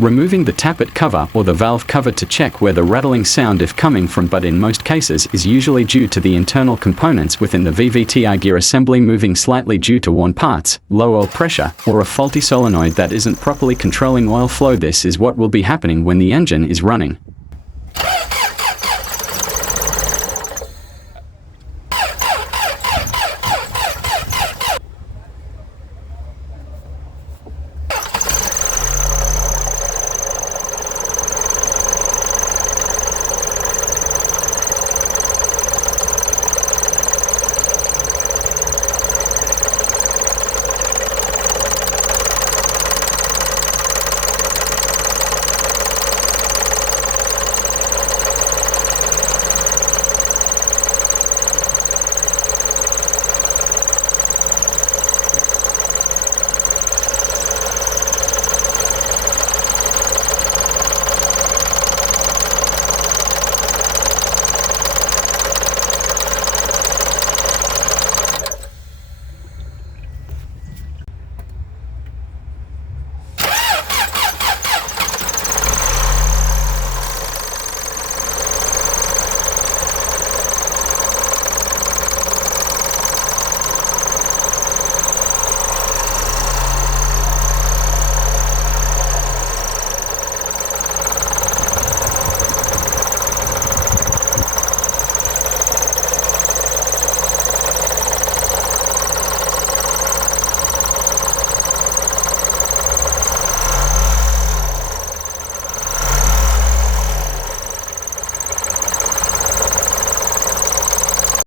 Removing the tappet cover or the valve cover to check where the rattling sound if coming from, but in most cases is usually due to the internal components within the VVTi gear assembly moving slightly due to worn parts, low oil pressure, or a faulty solenoid that isn't properly controlling oil flow. This is what will be happening when the engine is running.